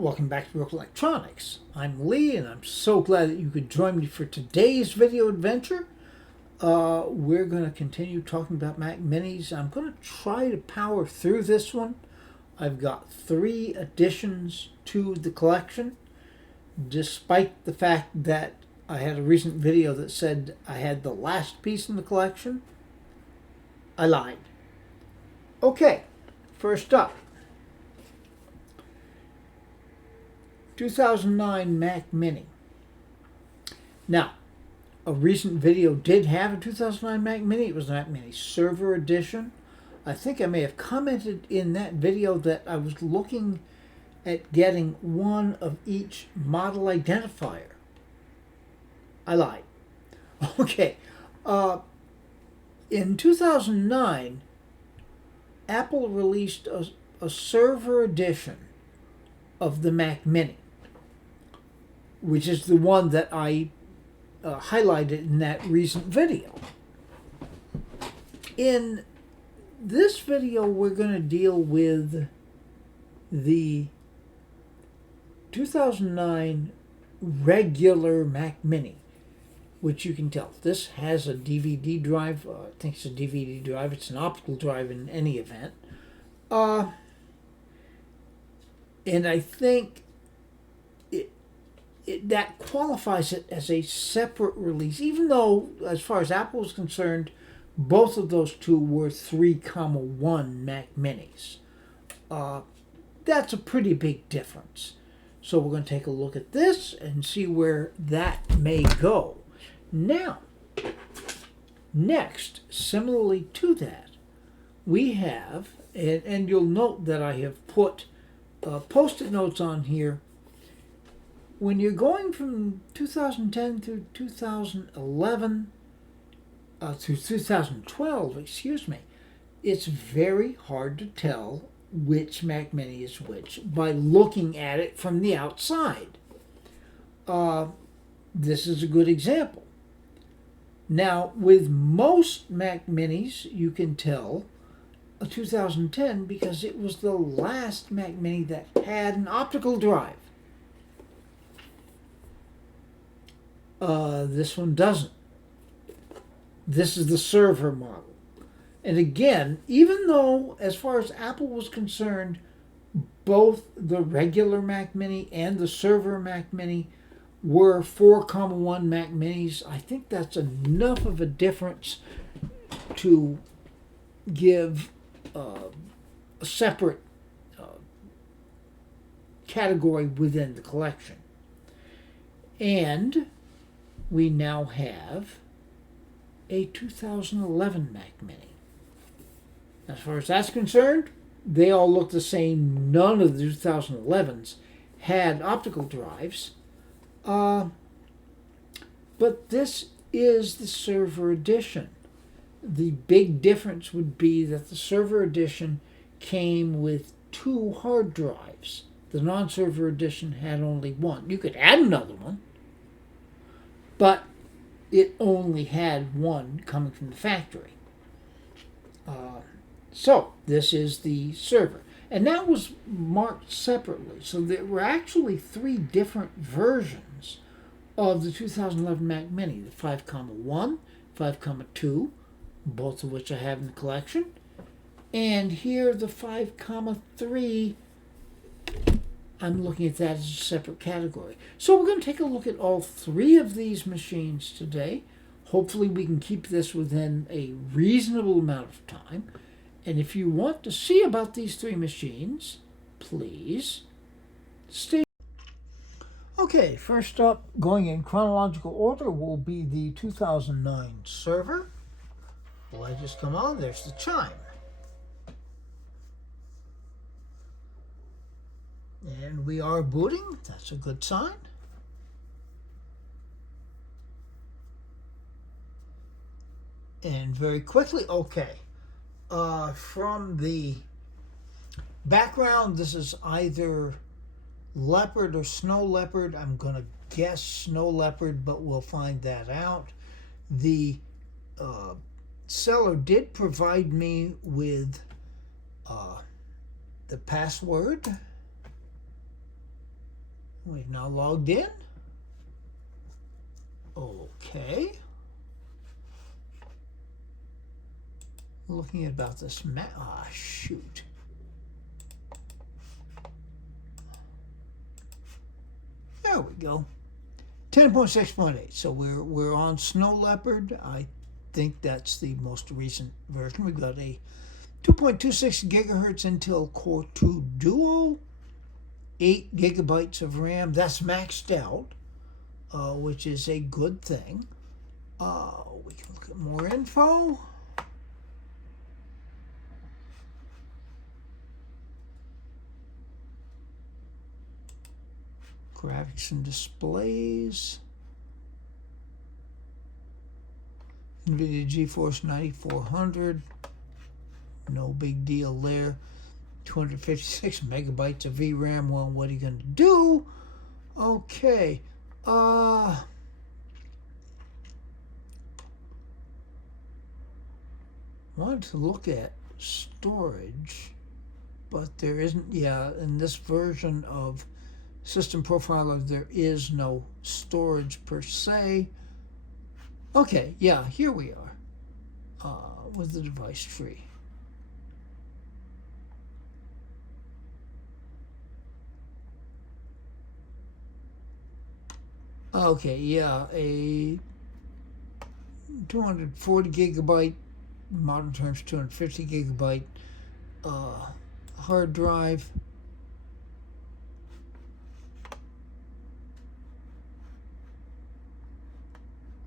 Welcome back to Rook Electronics. I'm Lee, and I'm so glad that you could join me for today's video adventure. We're going to continue talking about Mac Minis. I'm going to try to power through this one. I've got 3 additions to the collection, despite the fact that I had a recent video that said I had the last piece in the collection. I lied. Okay, first up. 2009 Mac Mini. Now, a recent video did have a 2009 Mac Mini. It was a Mac Mini Server Edition. I think I may have commented in that video that I was looking at getting one of each model identifier. I lied. Okay. In 2009, Apple released a Server Edition of the Mac Mini, which is the one that I highlighted in that recent video. In this video, we're going to deal with the 2009 regular Mac Mini, which you can tell. This has a DVD drive. I think it's a DVD drive. It's an optical drive in any event. And I think that qualifies it as a separate release, even though, as far as Apple is concerned, both of those two were 3,1 Mac Minis. That's a pretty big difference. So we're going to take a look at this and see where that may go. Now, next, similarly to that, we have, and you'll note that I have put post-it notes on here. When you're going from 2010 through 2011, through 2012, excuse me, it's very hard to tell which Mac Mini is which by looking at it from the outside. This is a good example. Now, with most Mac Minis, you can tell a 2010 because it was the last Mac Mini that had an optical drive. This one doesn't. This is the server model. And again, even though, as far as Apple was concerned, both the regular Mac Mini and the server Mac Mini were 4,1 Mac Minis, I think that's enough of a difference to give a separate category within the collection. And we now have a 2011 Mac Mini. As far as that's concerned, they all look the same. None of the 2011s had optical drives. But this is the Server Edition. The big difference would be that the Server Edition came with 2 hard drives. The non-Server Edition had only 1. You could add another one, but it only had 1 coming from the factory. So this is the server. And that was marked separately. So there were actually 3 different versions of the 2011 Mac Mini. The 5,1, 5,2, both of which I have in the collection. And here the 5,3, I'm looking at that as a separate category. So we're going to take a look at all 3 of these machines today. Hopefully we can keep this within a reasonable amount of time. And if you want to see about these 3 machines, please stay. Okay, first up, going in chronological order, will be the 2009 server. Light has come on. There's the chime. And we are booting. That's a good sign. And very quickly, okay. From the background, this is either Leopard or Snow Leopard. I'm going to guess Snow Leopard, but we'll find that out. The seller did provide me with the password. We've now logged in. Okay. Looking at about this map. Ah, shoot. There we go. 10.6.8. So we're on Snow Leopard. I think that's the most recent version. We've got a 2.26 gigahertz Intel Core 2 Duo, 8 gigabytes of RAM. That's maxed out, which is a good thing. We can look at more info. Graphics and displays. NVIDIA GeForce 9400. No big deal there. 256 megabytes of VRAM. Well, what are you going to do? Okay. Wanted to look at storage, but there isn't. Yeah, in this version of System Profiler, there is no storage per se. Okay, yeah, here we are with the device tree. Okay, yeah, a 240 gigabyte, modern terms 250 gigabyte hard drive.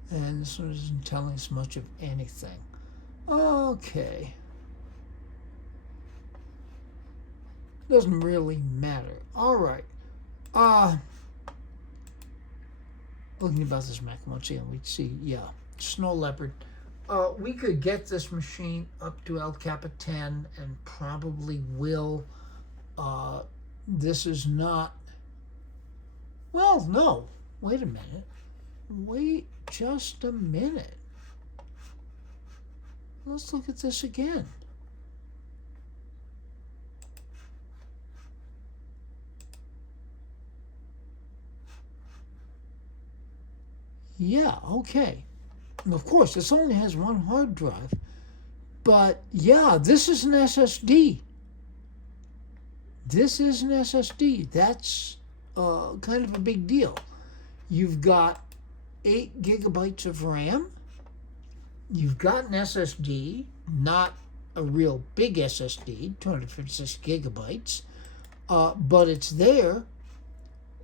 And this one isn't telling us much of anything. Okay. Doesn't really matter. All right. Looking about this Mac once again, we see, yeah, Snow Leopard. We could get this machine up to El Kappa 10 and probably will. This is not... Well, no. Wait a minute. Wait just a minute. Let's look at this again. Yeah, okay. And of course, this only has one hard drive. But yeah, this is an SSD. This is an SSD. That's kind of a big deal. You've got 8 gigabytes of RAM. You've got an SSD, not a real big SSD, 256 gigabytes, but it's there.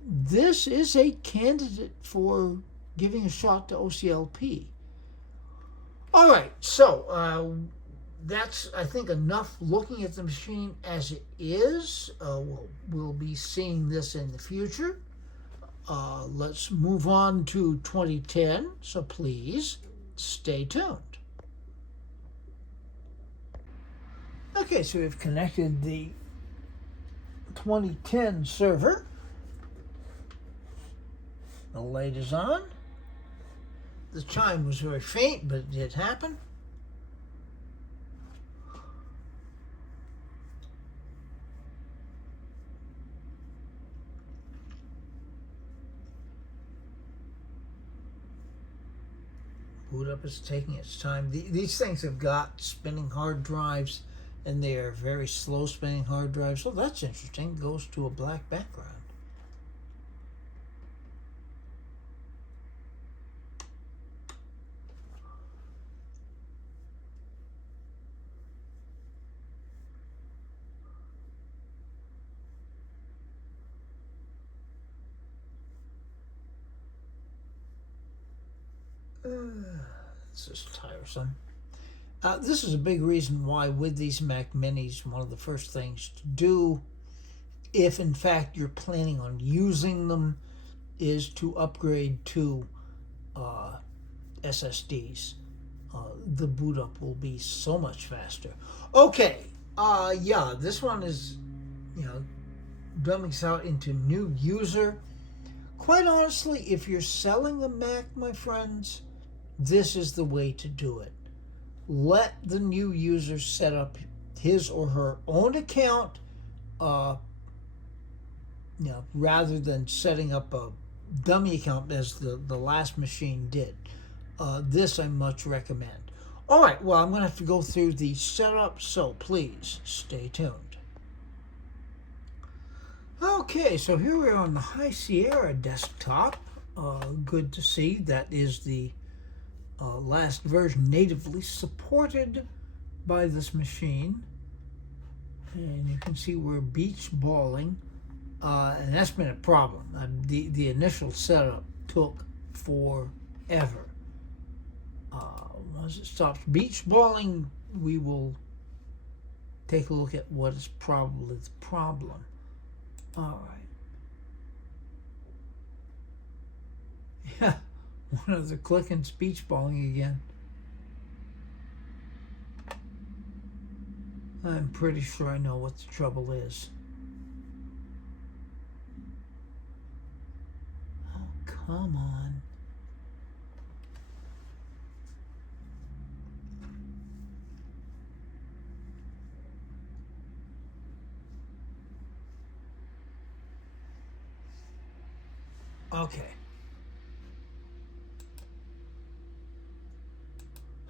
This is a candidate for giving a shot to OCLP. All right, so that's, I think, enough looking at the machine as it is. We'll be seeing this in the future. Let's move on to 2010, so please stay tuned. Okay, so we've connected the 2010 server. The light is on. The chime was very faint, but it did happen. Boot up is taking its time. These things have got spinning hard drives, and they are very slow spinning hard drives. So that's interesting. Goes to a black background. This is tiresome. This is a big reason why with these Mac Minis, one of the first things to do, if in fact you're planning on using them, is to upgrade to SSDs. The boot up will be so much faster. Okay, yeah, this one is, dumbing us out into new user. Quite honestly, if you're selling a Mac, my friends, this is the way to do it. Let the new user set up his or her own account. rather than setting up a dummy account as the last machine did. This I much recommend. All right, well, I'm going to have to go through the setup, so please stay tuned. Okay, so here we are on the High Sierra desktop. Good to see that is the last version natively supported by this machine. And you can see we're beach balling, and that's been a problem. The initial setup took forever. Once it stops beach balling, we will take a look at what is probably the problem. All right. Yeah, one of the clicking beach balling again. I'm pretty sure I know what the trouble is. Oh, come on. Okay.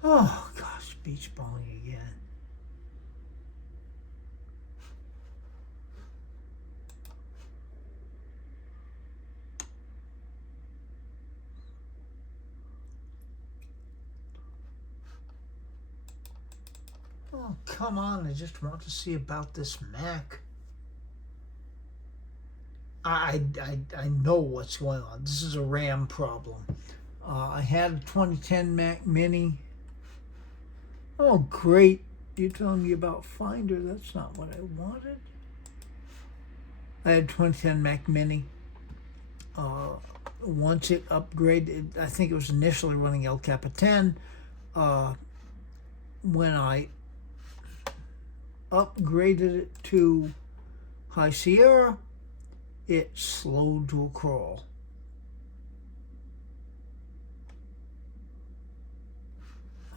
Oh, gosh, beach balling again. Oh, come on, I just want to see about this Mac. I know what's going on. This is a RAM problem. I had a 2010 Mac Mini. Oh, great. You're telling me about Finder. That's not what I wanted. I had 2010 Mac Mini. Once it upgraded, I think it was initially running El Capitan. When I upgraded it to High Sierra, it slowed to a crawl.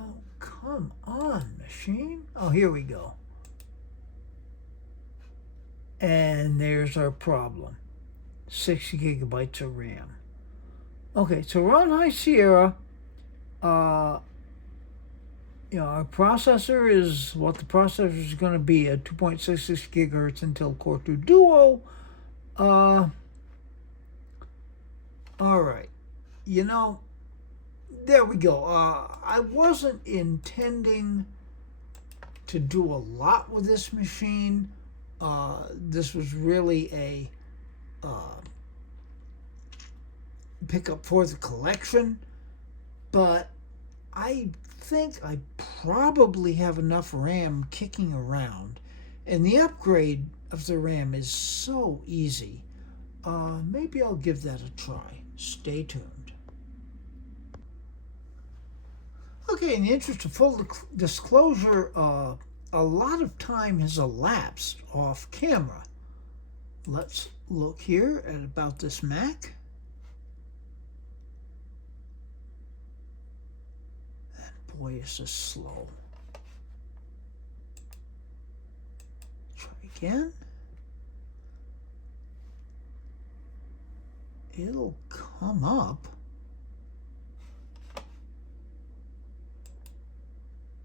Oh, come on, machine. Oh, here we go. And there's our problem. 60 gigabytes of RAM. Okay, so we're on High Sierra. Our processor is what the processor is going to be, a 2.66 gigahertz Intel Core 2 Duo. All right. There we go. I wasn't intending to do a lot with this machine. This was really a pickup for the collection, but I think I probably have enough RAM kicking around, and the upgrade of the RAM is so easy. Maybe I'll give that a try. Stay tuned. Okay, in the interest of full disclosure, a lot of time has elapsed off camera. Let's look here at about this Mac. And boy, is this slow. Try again. It'll come up.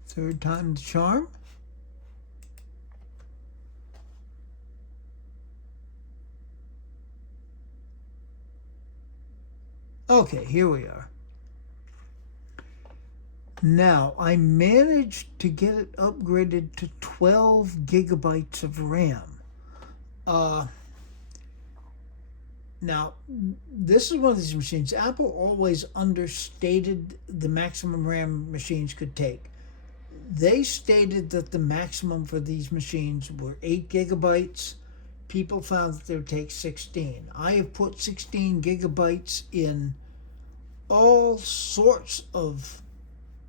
Third time the charm. Okay, here we are. Now, I managed to get it upgraded to 12 gigabytes of RAM. Now, this is one of these machines. Apple always understated the maximum RAM machines could take. They stated that the maximum for these machines were 8 gigabytes. People found that they would take 16. I have put 16 gigabytes in all sorts of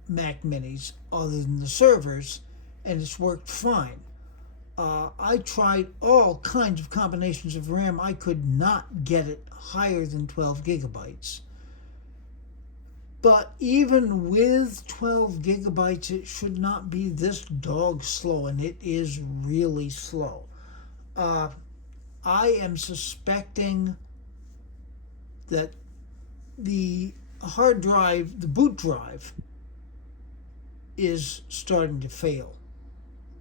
Mac Minis other than the servers, and it's worked fine. I tried all kinds of combinations of RAM. I could not get it higher than 12 gigabytes. But even with 12 gigabytes, it should not be this dog slow, and it is really slow. I am suspecting that the hard drive, the boot drive, is starting to fail.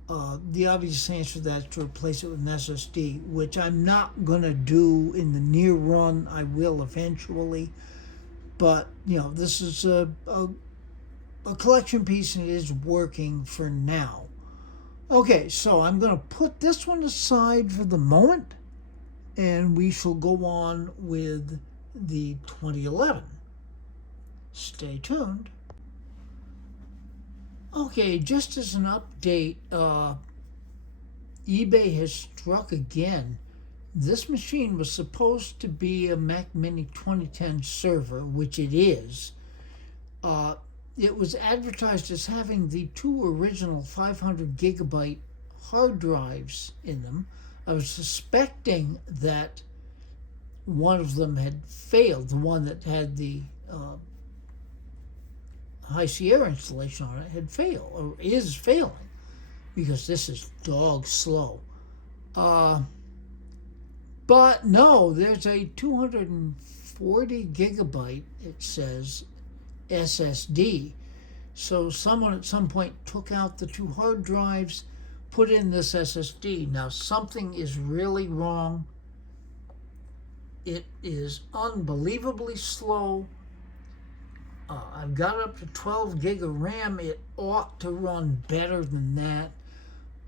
The obvious answer to that is to replace it with an SSD, which I'm not going to do in the near run. I will eventually. But, this is a collection piece and it is working for now. Okay, so I'm going to put this one aside for the moment and we shall go on with the 2011. Stay tuned. Okay, just as an update, eBay has struck again. This machine was supposed to be a Mac Mini 2010 server, which it is. It was advertised as having the two original 500 gigabyte hard drives in them. I was suspecting that one of them had failed, the one that had the High Sierra installation on it had failed, or is failing, because this is dog slow. But no, there's a 240 gigabyte, it says, SSD. So someone at some point took out the two hard drives, put in this SSD. Now something is really wrong. It is unbelievably slow. I've got up to 12 gig of RAM. It ought to run better than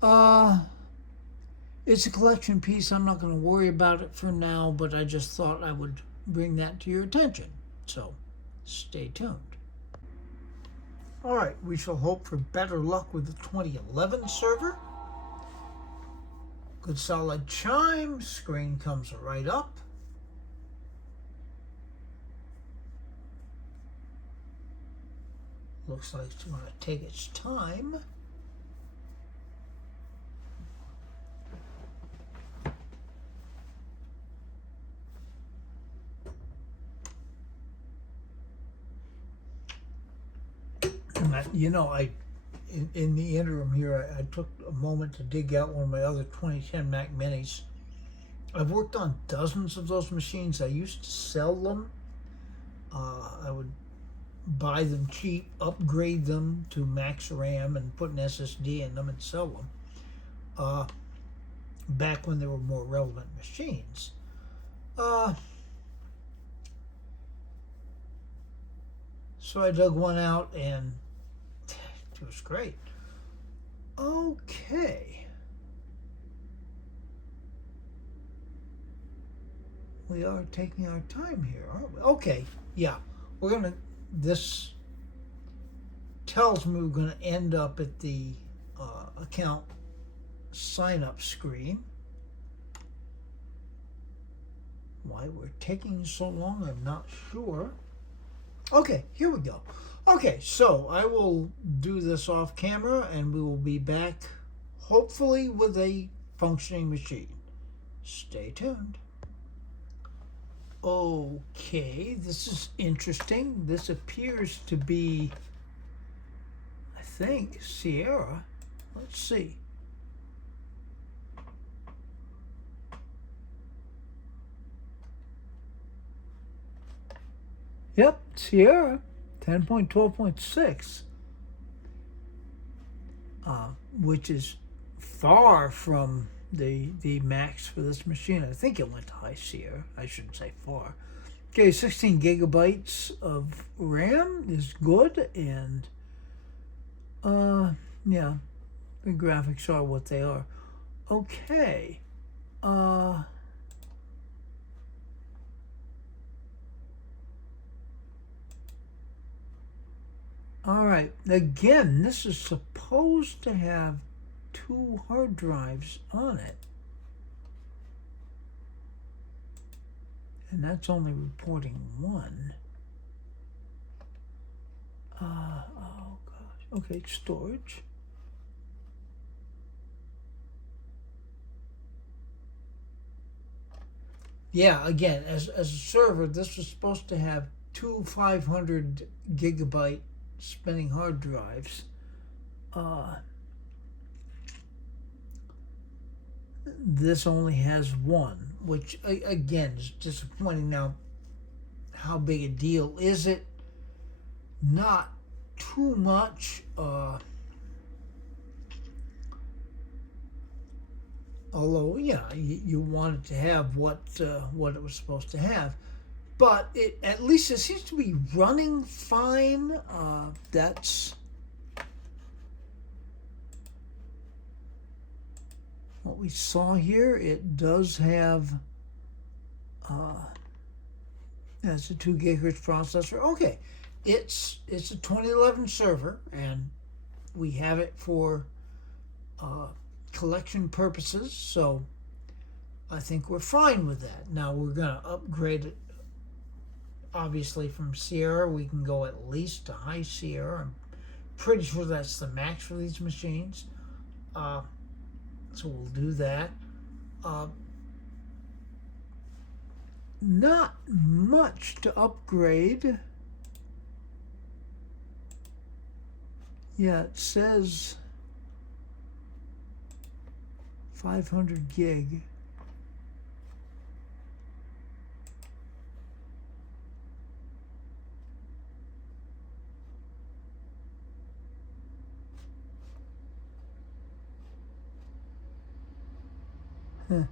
that. It's a collection piece. I'm not going to worry about it for now, but I just thought I would bring that to your attention. So stay tuned. All right, we shall hope for better luck with the 2011 server. Good solid chime. Screen comes right up. Looks like it's going to take its time. In the interim here, I took a moment to dig out one of my other 2010 Mac Minis. I've worked on dozens of those machines. I used to sell them. I would buy them cheap, upgrade them to max RAM, and put an SSD in them and sell them. Back when they were more relevant machines. So I dug one out and it was great. Okay. We are taking our time here, aren't we? Okay, yeah. This tells me we're going to end up at the account sign-up screen. Why we're taking so long, I'm not sure. Okay, here we go. Okay, so I will do this off camera and we will be back hopefully with a functioning machine. Stay tuned. Okay, this is interesting. This appears to be, I think, Sierra. Let's see. Yep, Sierra, 10.12.6, which is far from the max for this machine. I think it went to High Sierra. I shouldn't say far. Okay, 16 gigabytes of RAM is good, and yeah, the graphics are what they are. Okay. All right, again, this is supposed to have 2 hard drives on it. And that's only reporting 1. Oh gosh. Okay, storage. Yeah, again, as a server, this was supposed to have 2 500 gigabyte spinning hard drives. this only has one, which again is disappointing. Now, how big a deal is it? Not too much. Although, yeah, you want it to have what it was supposed to have, but at least it seems to be running fine. That's what we saw here. It does have as a 2 gigahertz processor. Okay, it's a 2011 server, and we have it for collection purposes, so I think we're fine with that. Now we're going to upgrade it, obviously, from Sierra. We can go at least to High Sierra. I'm pretty sure that's the max for these machines. So we'll do that. Not much to upgrade. Yeah, it says 500 gig. Huh.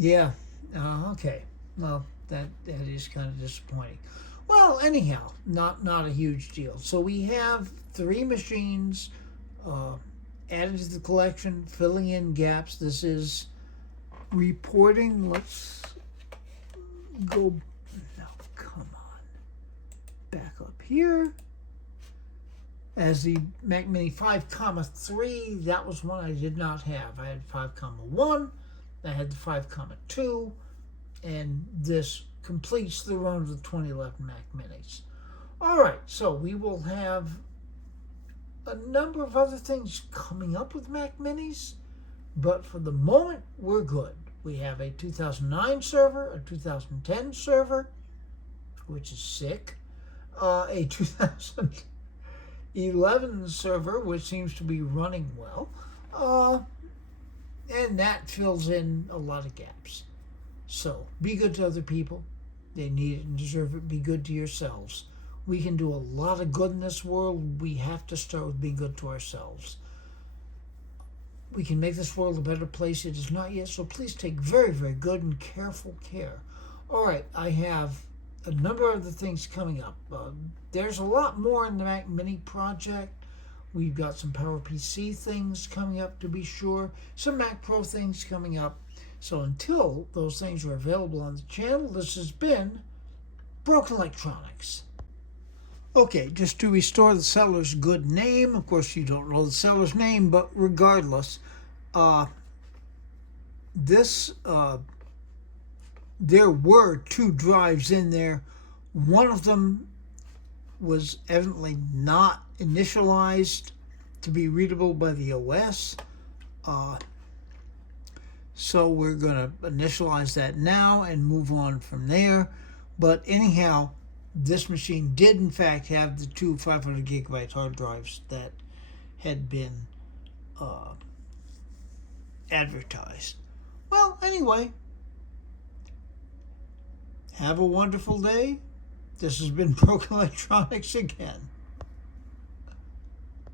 Yeah. Okay. Well, that is kind of disappointing. Well, anyhow, not a huge deal. So we have 3 machines added to the collection, filling in gaps. This is reporting. Let's go. No, come on. Back up here. As the Mac Mini 5,3, that was one I did not have. I had 5,1. I had the 5,2, and this completes the run of the 2011 Mac Minis. All right, so we will have a number of other things coming up with Mac Minis, but for the moment, we're good. We have a 2009 server, a 2010 server, which is sick, a 2011 server, which seems to be running well, and that fills in a lot of gaps. So be good to other people. They need it and deserve it. Be good to yourselves. We can do a lot of good in this world. We have to start with being good to ourselves. We can make this world a better place. It is not yet, so please take very, very good and careful care. All right, I have a number of the things coming up. There's a lot more in the Mac Mini project. We've got some PowerPC things coming up, to be sure. Some Mac Pro things coming up. So until those things are available on the channel, this has been Broken Electronics. Okay, just to restore the seller's good name. Of course, you don't know the seller's name, but regardless, there were 2 drives in there. One of them was evidently not initialized to be readable by the OS. So we're going to initialize that now and move on from there. But anyhow, this machine did in fact have the 2 500 gigabyte hard drives that had been advertised. Well, anyway, have a wonderful day. This has been Broken Electronics again.